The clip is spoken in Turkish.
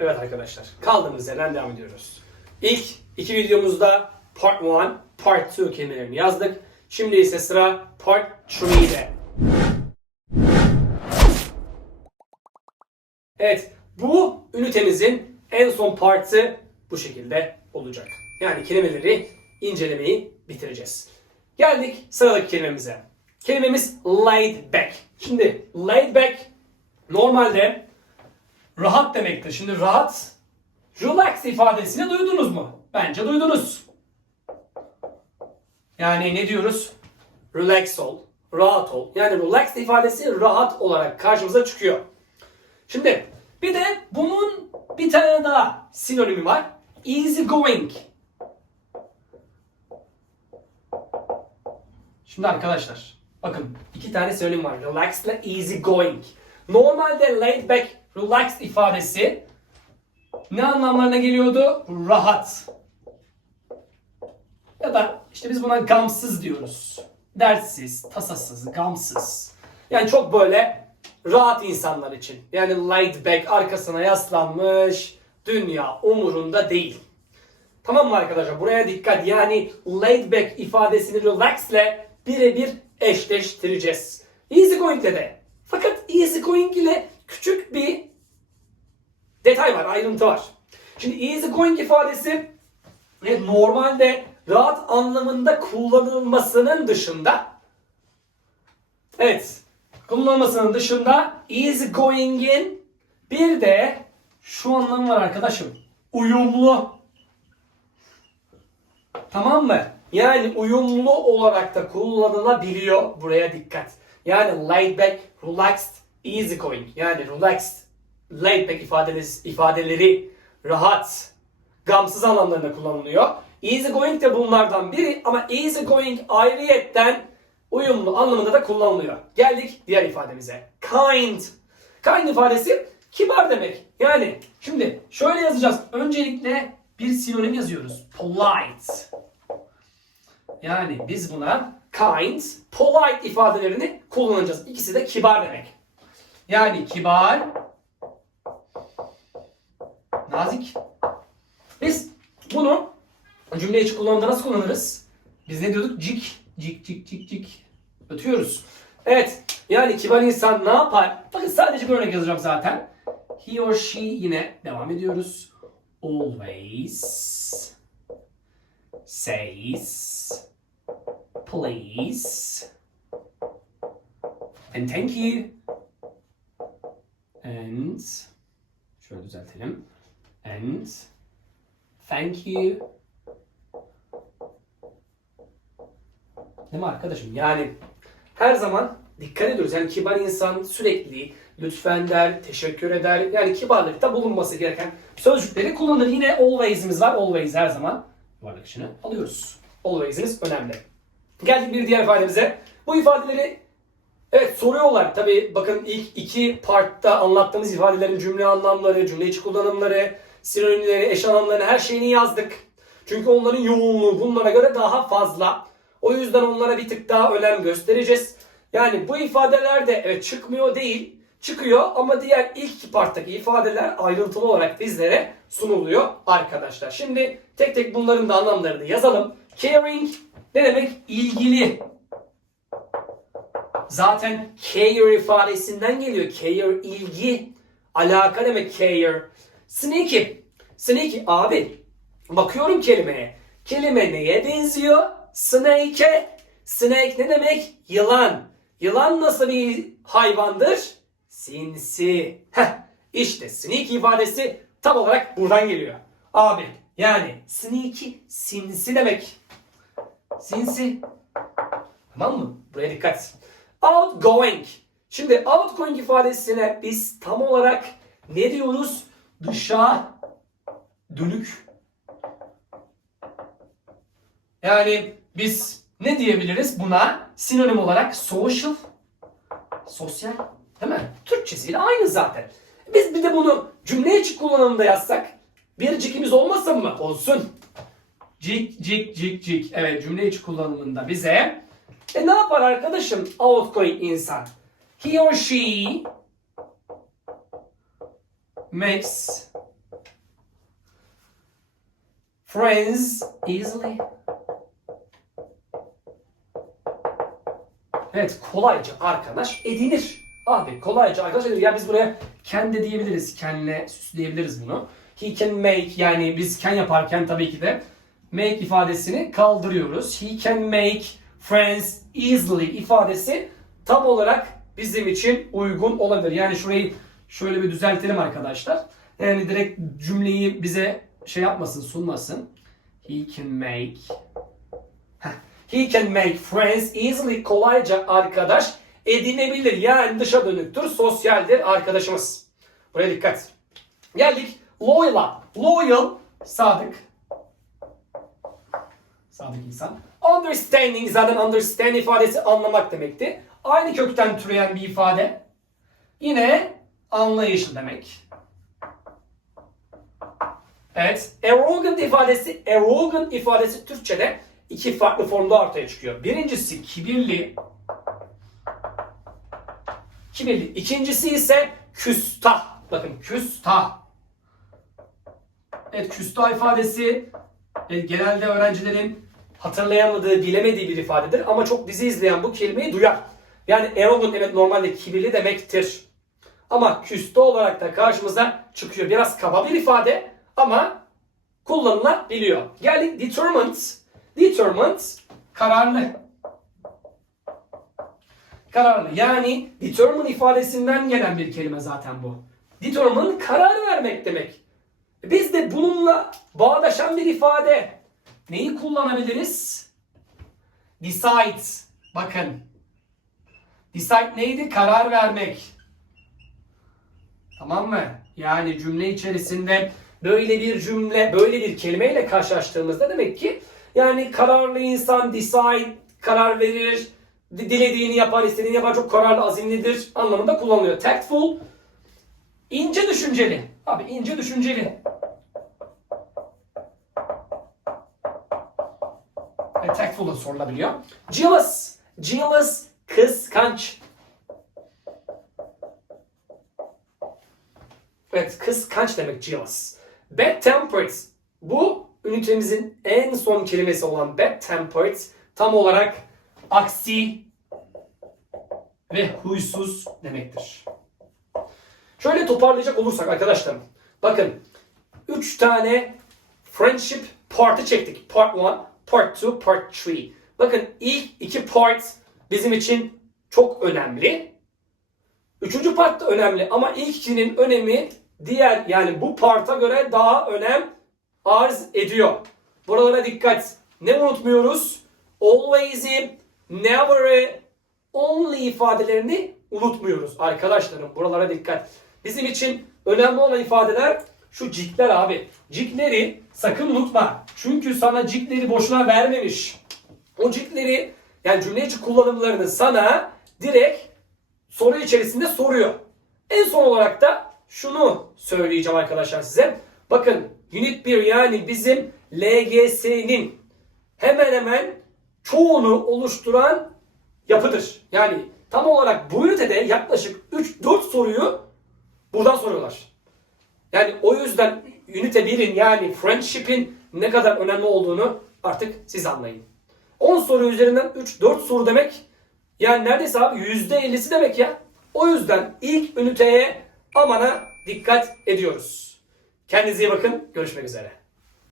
Evet arkadaşlar kaldığımız yerden devam ediyoruz. İlk iki videomuzda part 1, part 2 kelimelerini yazdık. Şimdi ise sıra part 3'de. Evet bu ünitemizin en son partı bu şekilde olacak. Yani kelimeleri incelemeyi bitireceğiz. Geldik sıradaki kelimemize. Kelimemiz laid back. Şimdi laid back normalde rahat demektir. Şimdi rahat, relax ifadesini duydunuz mu? Bence duydunuz. Yani ne diyoruz? Relax ol, rahat ol. Yani relax ifadesi rahat olarak karşımıza çıkıyor. Şimdi bir de bunun bir tane daha sinonimi var. Easy going. Şimdi arkadaşlar bakın iki tane sinonim var. Relax ile easy going. Normalde laid back, relaxed ifadesi ne anlamlarına geliyordu? Rahat. Ya da işte biz buna gamsız diyoruz. Dertsiz, tasasız, gamsız. Yani çok böyle rahat insanlar için. Yani laid back, arkasına yaslanmış, dünya umurunda değil. Tamam mı arkadaşlar? Buraya dikkat. Yani laid back ifadesini relax ile birebir eşleştireceğiz. Easy going de. Fakat easy going ile küçük bir detay var, ayrıntı var. Şimdi easy going ifadesi e, normalde rahat anlamında kullanılmasının dışında evet kullanılmasının dışında easy going'in bir de şu anlamı var arkadaşım. Uyumlu. Tamam mı? Yani uyumlu olarak da kullanılabiliyor. Buraya dikkat. Yani laid back, relaxed, easy going. Yani relaxed, laid ifadeleri, ifadeleri rahat, gamsız anlamlarında kullanılıyor. Easy going de bunlardan biri ama easy going ayrıyetten uyumlu anlamında da kullanılıyor. Geldik diğer ifademize. Kind. Kind ifadesi kibar demek. Yani şimdi şöyle yazacağız. Öncelikle bir sinonim yazıyoruz. Polite. Yani biz buna kind, polite ifadelerini kullanacağız. İkisi de kibar demek. Yani kibar, nazik. Biz bunu cümle içi kullanımda nasıl kullanırız? Biz ne diyorduk? Cik, cik, cik, cik, cik. Ötüyoruz. Evet. Yani kibar insan ne yapar? Bakın sadece bir örnek yazacağım zaten. He or she yine devam ediyoruz. Always says please and thank you and şöyle düzeltelim and thank you Değil mi arkadaşım? Yani her zaman dikkat ediyoruz. Yani kibar insan sürekli lütfen der, teşekkür eder. Yani kibarlıkta bulunması gereken sözcükleri kullanır. Yine always'imiz var. Always her zaman varlık içine alıyoruz. Always'imiz önemli. Geldik bir diğer ifademize. Bu ifadeleri evet soruyorlar. Tabi bakın ilk iki partta anlattığımız ifadelerin cümle anlamları, cümle içi kullanımları, sinonimleri, eş anlamlarını her şeyini yazdık. Çünkü onların yoğunluğu bunlara göre daha fazla. O yüzden onlara bir tık daha önem göstereceğiz. Yani bu ifadeler de evet çıkmıyor değil, çıkıyor ama diğer ilk parttaki ifadeler ayrıntılı olarak bizlere sunuluyor arkadaşlar. Şimdi tek tek bunların da anlamlarını yazalım. Caring ne demek? İlgili. Zaten care ifadesinden geliyor. Care ilgi. Alaka demek care. Sneaky. Sneaky abi. Bakıyorum kelimeye. Kelime neye benziyor? Snake'e. Snake ne demek? Yılan. Yılan nasıl bir hayvandır? Sinsi. Heh, işte sneaky ifadesi tam olarak buradan geliyor. Abi yani sneaky sinsi demek. Sinsi. Tamam mı? Buraya dikkat. Outgoing. Şimdi outgoing ifadesine biz tam olarak ne diyoruz? Dışa dönük. Yani biz ne diyebiliriz buna? Sinonim olarak social, sosyal değil mi? Türkçesiyle aynı zaten. Biz bir de bunu cümle içi kullanımında yazsak bir cikimiz olmasın mı? Olsun. Cik cik cik cik. Evet cümle içi kullanımında bize e ne yapar arkadaşım outgoing insan? He or she makes friends easily. Evet kolayca arkadaş edinir. Abi kolayca arkadaş edinir. Ya biz buraya can de diyebiliriz. Can'le süsleyebiliriz bunu. He can make yani biz can yaparken tabii ki de make ifadesini kaldırıyoruz. He can make friends easily ifadesi tam olarak bizim için uygun olabilir. Yani şurayı şöyle bir düzeltelim arkadaşlar. Yani direkt cümleyi bize şey yapmasın, sunmasın. He can make. He can make friends easily kolayca arkadaş edinebilir. Yani dışa dönüktür, sosyaldir arkadaşımız. Buraya dikkat. Geldik loyal'a. Loyal, sadık. Sadık insan. Understanding zaten understand ifadesi anlamak demekti. Aynı kökten türeyen bir ifade. Yine anlayışlı demek. Evet. Arrogant ifadesi, arrogant ifadesi Türkçe'de iki farklı formda ortaya çıkıyor. Birincisi kibirli. Kibirli. İkincisi ise küstah. Bakın küstah. Evet küstah ifadesi e, genelde öğrencilerin hatırlayamadığı, bilemediği bir ifadedir. Ama çok bizi izleyen bu kelimeyi duyar. Yani arrogant evet normalde kibirli demektir. Ama küstah olarak da karşımıza çıkıyor. Biraz kaba bir ifade ama kullanılabiliyor. Geldik determined. Determined kararlı. Kararlı. Yani determine ifadesinden gelen bir kelime zaten bu. Determine karar vermek demek. Biz de bununla bağdaşan bir ifade. Neyi kullanabiliriz? Decide. Bakın. Decide neydi? Karar vermek. Tamam mı? Yani cümle içerisinde böyle bir cümle, böyle bir kelimeyle karşılaştığımızda demek ki yani kararlı insan decide, karar verir, di- dilediğini yapar, istediğini yapar, çok kararlı, azimlidir anlamında kullanılıyor. Tactful, ince düşünceli. Abi ince düşünceli. E, tactful da sorulabiliyor. Jealous, jealous, kıskanç. Evet, kıskanç demek jealous. Bad tempered. Bu ünitemizin en son kelimesi olan bad tempered tam olarak aksi ve huysuz demektir. Şöyle toparlayacak olursak arkadaşlarım. Bakın 3 tane friendship part'ı çektik. Part 1, part 2, part 3. Bakın ilk iki part bizim için çok önemli. Üçüncü part da önemli ama ilk ikinin önemi diğer yani bu parta göre daha önem arz ediyor. Buralara dikkat. Ne unutmuyoruz? Always'i, never'ı, only ifadelerini unutmuyoruz arkadaşlarım. Buralara dikkat. Bizim için önemli olan ifadeler şu cikler abi. Cikleri sakın unutma. Çünkü sana cikleri boşuna vermemiş. O cikleri yani cümle içi kullanımlarını sana direkt soru içerisinde soruyor. En son olarak da şunu söyleyeceğim arkadaşlar size. Bakın Unit 1 yani bizim LGS'nin hemen hemen çoğunu oluşturan yapıdır. Yani tam olarak bu ünitede yaklaşık 3-4 soruyu buradan soruyorlar. Yani o yüzden ünite 1'in yani friendship'in ne kadar önemli olduğunu artık siz anlayın. 10 soru üzerinden 3-4 soru demek yani neredeyse abi %50'si demek ya. O yüzden ilk üniteye amana dikkat ediyoruz. Kendinize iyi bakın. Görüşmek üzere.